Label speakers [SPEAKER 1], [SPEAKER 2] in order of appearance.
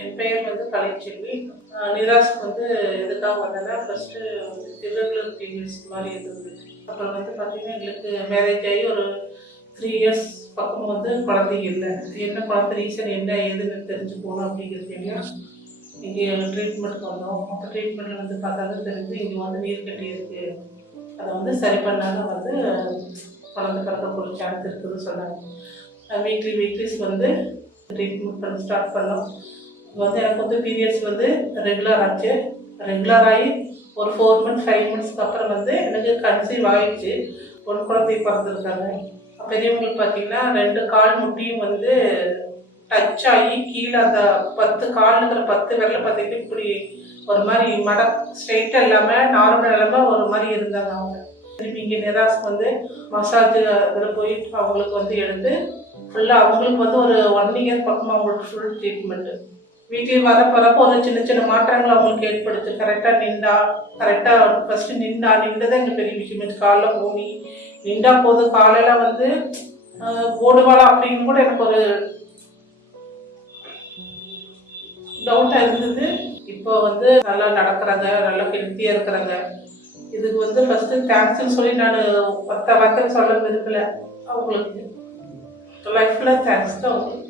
[SPEAKER 1] என் பெயர் வந்து கலைச்செல்வி. ஆஹ் நிராஸ்க்கு வந்து எதுக்காக வந்தேன்னா ஃபஸ்ட்டு திருவள்ளூர் periods மாதிரி இருந்தது அப்புறம் வந்து பார்த்தீங்கன்னா எங்களுக்கு மேரேஜ் ஆகி ஒரு த்ரீ இயர்ஸ் பக்கம் வந்து குழந்தைங்க இல்லை. என்ன குழந்தை ரீசன் என்ன ஏதுன்னு தெரிஞ்சு போகணும் அப்படிங்கிறதுக்காக இங்கே ட்ரீட்மெண்ட்டுக்கு வந்தோம் மொத்த ட்ரீட்மெண்ட்டில் வந்து பார்த்தாலும் தெரிஞ்சு இங்கே வந்து நீர் கட்டி இருக்கு. அதை வந்து சரி பண்ணாலும் வந்து குழந்தை பிறக்க ஒரு சான்ஸ் இருக்குதுன்னு சொன்னாங்க. வீக்லி வீக்லிஸ் வந்து ட்ரீட்மெண்ட் பண்ண ஸ்டார்ட் பண்ணோம். வந்து எனக்கு வந்து பீரியட்ஸ் வந்து ரெகுலர் ஆச்சு. ரெகுலர் ஆகி ஒரு ஃபோர் மந்த்ஸ் ஃபைவ் மந்த்ஸ்க்கு அப்புறம் வந்து எனக்கு கன்சீவ் ஆயிடுச்சு. ஒரு குழந்தை பிறந்திருக்காங்க. பெரியவங்களுக்கு பார்த்தீங்கன்னா ரெண்டு கால் முட்டியும் வந்து டச் ஆகி கீழே அந்த பத்து கால் இருக்கிற பத்து விரல பார்த்தீங்கன்னா இப்படி ஒரு மாதிரி மட ஸ்ட்ரெயிட்டாக இல்லாமல் நார்மல் இல்லாமல் ஒரு மாதிரி இருந்தாங்க அவங்க. திருப்பி இங்கே நிராஸ்க்கு வந்து மசாஜ் அதில் போய் அவங்களுக்கு வந்து எடுத்து ஃபுல்லாக அவங்களுக்கு வந்து ஒரு ஒன் இயர் பக்கமாக அவங்களுக்கு ஃபுல் ட்ரீட்மெண்ட்டு வீக்லி வர பிறப்ப ஒரு சின்ன சின்ன மாற்றங்கள் அவங்களுக்கு ஏற்படுத்து. கரெக்டாக நின்றா கரெக்டாக ஃபஸ்ட்டு நின்றா நின்றதே எங்களுக்கு பெரிய விஷயம். காலைல போனி நின்றா போது காலையில் வந்து ஓடுவாளா அப்படின்னு கூட எனக்கு ஒரு டவுட்டாக இருந்தது. இப்போ வந்து நல்லா நடக்கிறாங்க நல்லா ஹெல்த்தியாக இருக்கிறாங்க. இதுக்கு வந்து ஃபஸ்ட்டு தேங்க்ஸ்ன்னு சொல்லி நான் பத்த வார்த்தை சொல்ல விரும்பல. அவங்களுக்கு லைஃப்பில் தேங்க்ஸ் தான் அவங்களுக்கு